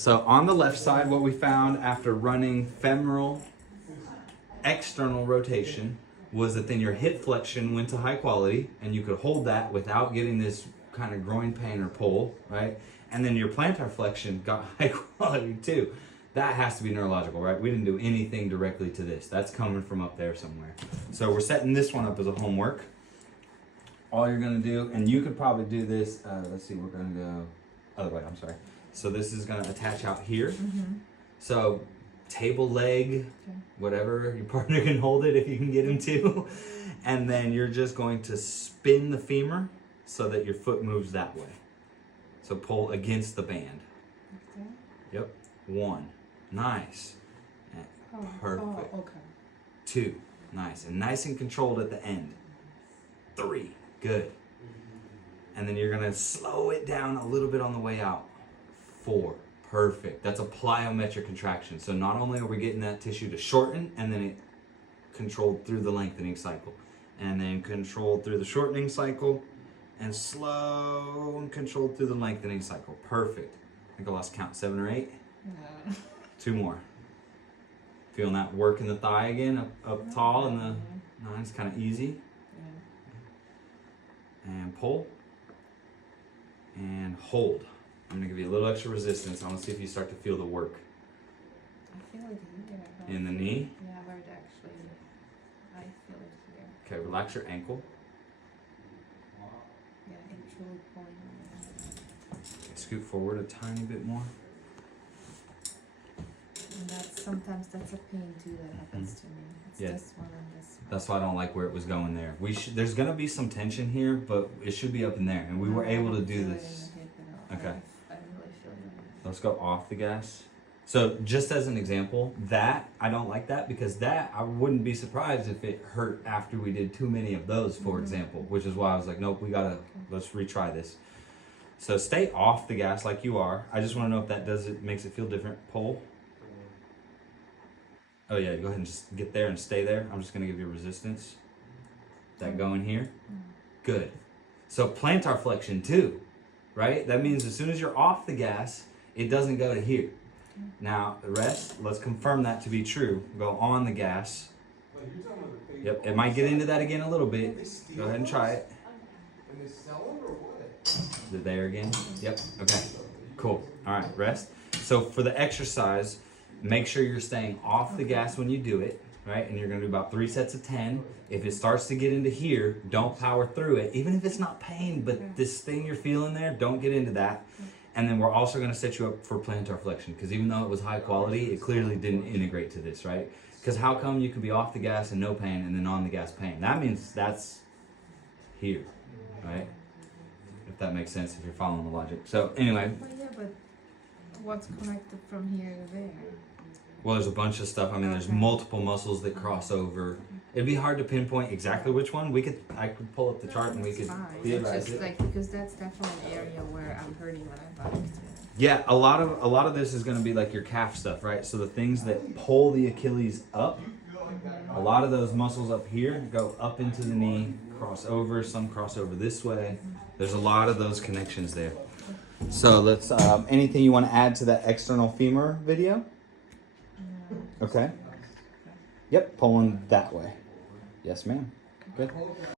So on the left side, what we found after running femoral external rotation was that then your hip flexion went to high quality and you could hold that without getting this kind of groin pain or pull, right? And then your plantar flexion got high quality too. That has to be neurological, right? We didn't do anything directly to this. That's coming from up there somewhere. So we're setting this one up as a homework. All you're gonna do, and you could probably do this, let's see, we're gonna go, other way, I'm sorry. So this is gonna attach out here. So table leg, whatever, your partner can hold it if you can get him to. And then you're just going to spin the femur so that your foot moves that way. So pull against the band. Okay. Yep, 1, nice, perfect. Okay. 2, nice, and nice and controlled at the end. 3, good. And then you're gonna slow it down a little bit on the way out. 4, perfect. That's a plyometric contraction. So not only are we getting that tissue to shorten, and then it controlled through the lengthening cycle, and then controlled through the shortening cycle, and slow and controlled through the lengthening cycle. Perfect. I think I lost count, 7 or 8. No. 2 more. Feeling that work in the thigh again, up tall, and the nice, kind of easy. And pull and hold. I'm gonna give you a little extra resistance. I want to see if you start to feel the work I feel it here. in the knee. Yeah, where it actually, I feel it here. Okay, relax your ankle. Yeah, actually pulling. Scoot forward a tiny bit more. And sometimes that's a pain too that happens to me. It's Yeah. this one and this one. That's why I don't like where it was going there. There's gonna be some tension here, but it should be up in there, and we were able to do this. Okay. I really feel it. Let's go off the gas. So just as an example, that, I don't like that because that, I wouldn't be surprised if it hurt after we did too many of those, for example, which is why I was like, nope, let's retry this. So stay off the gas like you are. I just want to know if that makes it feel different. Pull. Oh yeah, go ahead and just get there and stay there. I'm just going to give you resistance. That going here? Good. So plantar flexion too, right? That means as soon as you're off the gas, it doesn't go to here. Now the rest, let's confirm that to be true. Go on the gas. Yep, it might get into that again a little bit. Go ahead and try it. Is it there again? Yep, okay, cool. All right, rest. So for the exercise, make sure you're staying off the gas when you do it, right? And you're gonna do about 3 sets of 10. If it starts to get into here, don't power through it. Even if it's not pain, but this thing you're feeling there, don't get into that. And then we're also gonna set you up for plantar flexion, because even though it was high quality, it clearly didn't integrate to this, right? Because how come you can be off the gas and no pain, and then on the gas pain? That means that's here, right? If that makes sense, if you're following the logic. So anyway. Well, yeah, but what's connected from here to there? Well, there's a bunch of stuff. I mean, there's multiple muscles that cross over. It'd be hard to pinpoint exactly which one. I could pull up the chart and we could theorize It's just it. because that's definitely an area where I'm hurting when I bike too. Yeah, a lot of this is going to be like your calf stuff, right? So the things that pull the Achilles up, a lot of those muscles up here go up into the knee, cross over. Some cross over this way. There's a lot of those connections there. So let's. Anything you want to add to that external femur video? Okay. Yep, pulling that way. Yes, ma'am. Good.